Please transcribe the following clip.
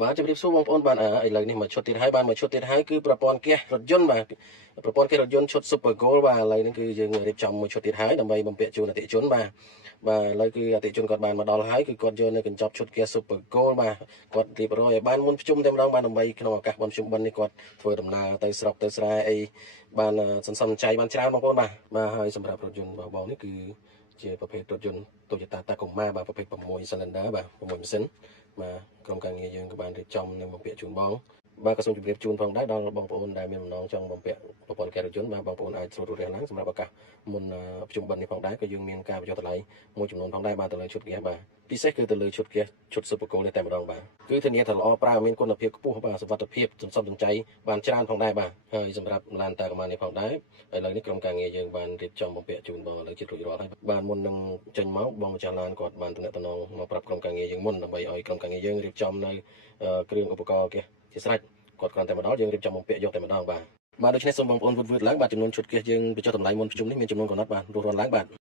បាទជំរាបសួរបងប្អូនបាទឥឡូវនេះមកឈុតទៀតហើយបានមកឈុតទៀតហើយគឺប្រព័ន្ធហ្គាសរថយន្តបាទប្រព័ន្ធហ្គាសរថយន្តឈុត Super Gold បាទឥឡូវនេះគឺយើងរៀបចំមួយឈុតទៀតហើយដើម្បីបំពាក់ជូនអតិថិជនបាទឥឡូវគឺអតិថិជនគាត់បានមកដល់ហើយគឺគាត់យកនៅកញ្ចប់ឈុតហ្គាស Super Gold បាទគាត់រៀបរយឲ្យបានមុនប្រជុំតែម្ដងបាទដើម្បីក្នុងឱកាសបុណ្យប្រជុំបិណ្ឌនេះគាត់ធ្វើដំណើរទៅស្រុកទៅស្រែអីបានសន្សំចៃបានច្រើនបងប្អូនបាទហើយសម្រាប់រថយន្តបងនេះគឺជាប្រភេទរថយន្ត Toyota Tacoma បាទប្រភេទ6 cylinder បាទ6ម៉ាស៊ីនបាទក្រុមការងារយើងក៏បានរៀបចំនិងបំពាក់ជូនបងបាទក៏សូមជម្រាបជូនផងដែរដល់បងប្អូនដែលមានបំណងចង់បំពាក់ប្រព័ន្ធហ្គាសរថយន្តបាទបងប្អូនអាចស្រួលរះឡើងសម្រាប់ឱកាសមុនប្រជុំបិណ្ឌនេះផងដែរក៏យើងមានការបញ្ចុះតម្លៃមួយចំនួនផងដែរបាទទៅលើឈុតហ្គាសបាទពិសេសគឺទៅលើឈុតហ្គាសឈុត Super Gold នេះតែម្ដងបាទគឺធានាថាល្អប្រើមានគុណភាពខ្ពស់បាទសុវត្ថិភាពសន្សំសំចៃបានច្រើនផងដែរបាទហើយសម្រាប់ឡានតាកម្មានេះផងដែរឥឡូវនេះក្រុមការងារយើងបានរៀបចំបំពាក់ជូនបងឥឡូវជិតរួចរាល់ហើយបាទមុននឹងចេញមកបងម្ចាស់ឡានគាត់បានទំនាក់ទំនងមកប្រាប់ក្រុមការងារយើងមុនដើម្បីឲ្យក្រុមការងារយើងរៀបចំនៅគ្រឿងឧបករណ៍ហ្គាសជាស្រេចគាត់គ្រាន់តែមកដល់យើងរៀបចំបំពាក់យកតែម្ដងបាទដូច្នេះសូមបងប្អូនវឹកឡើងបាទចំនួនឈុតហ្គាសយើងបញ្ចុះតម្លៃមុនប្រជុំនេះមានចំនួនកំណត់បាទរួចរាល់ឡើងបាទ